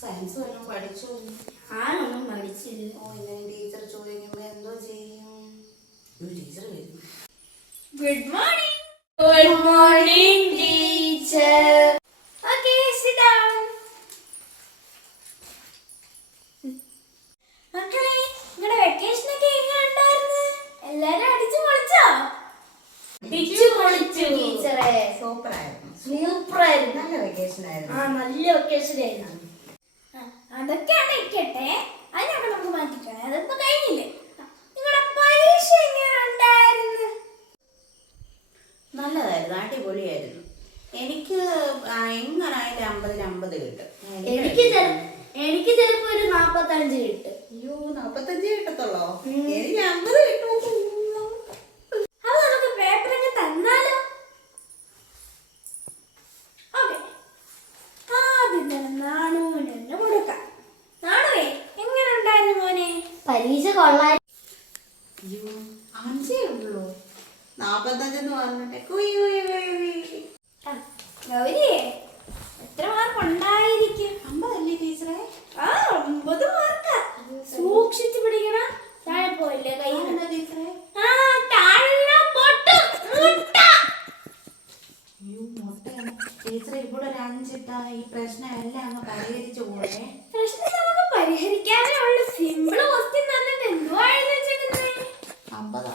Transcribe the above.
Science വല്ലതും പഠിച്ചു? ആരൊന്നും പഠിച്ചില്ല. ഇങ്ങനെ ടീച്ചർ ചോദിക്കുമ്പോ എന്തോ ചെയ്യും? ടീച്ചർ വരുന്നു. Good morning. Good morning teacher. Okay, sit down. മക്കളെ, നിങ്ങളുടെ വെക്കേഷൻ ഒക്കെ എങ്ങനെ ഉണ്ടായിരുന്നു? എല്ലാരും അടിച്ചു പൊളിച്ചോ? അടിച്ചു പൊളിച്ചു ടീച്ചറെ. സൂപ്പർ ആയിരുന്നു. സൂപ്പർ ആയിരുന്നു. നല്ല വെക്കേഷൻ ആയിരുന്നു. നല്ല വെക്കേഷൻ ആയിരുന്നു. അതൊക്കെയാണ് ഇരിക്കട്ടെ, അതിനൊക്കെ നമുക്ക് മാറ്റിക്കണം. അതിപ്പോ കഴിഞ്ഞില്ലേ. നിങ്ങളുടെ പരീക്ഷ എങ്ങനെ ഉണ്ടായിരുന്നു? നല്ലതായിരുന്നു, അടിപൊളിയായിരുന്നു. എനിക്ക് എങ്ങനായാലും 50-50 കിട്ടും. എനിക്ക് ചിലപ്പോ ഒരു 45 കിട്ടും. അയ്യോ, 45 കിട്ടത്തുള്ളോ? എനിക്ക് 50 കിട്ടും. അപ്പൊ നമുക്ക് പേപ്പർ അങ്ങ് തന്നാലോ? ഓക്കെ, ആദ്യം തന്നെ നാണുവിന് തന്നെ കൊടുക്കാം. നാണുവേ, എങ്ങനെ ഉണ്ടായിരുന്നു മോനെ പരീക്ഷ? കൊള്ളാൻ. അയ്യോ, 5 ഉള്ളൂ. 45 എന്ന് പറഞ്ഞിട്ട് ഗൗരിയെ, എത്ര മാർക്ക് ഉണ്ടായിരിക്കും? 50 അല്ലേ ടീച്ചറെ? 9 മാർക്ക്. സൂക്ഷിച്ചു പിടിക്കണം. താഴെ പോയില്ലേ കൈ ടീച്ചറെ? ടീച്ചറെ, ഇവിടെ ഒരു 5 ഇട്ടാ ഈ പ്രശ്നം എല്ലാം അങ്ങ് പരിഹരിച്ചു പോണേ. പ്രശ്നം നമുക്ക് പരിഹരിക്കാനേ ഉള്ളൂ. സിമ്പിൾ ക്വസ്റ്റ്യൻ തന്നിട്ട് എന്തുവാ എഴുതി വെച്ചേക്കുന്നത്? 50.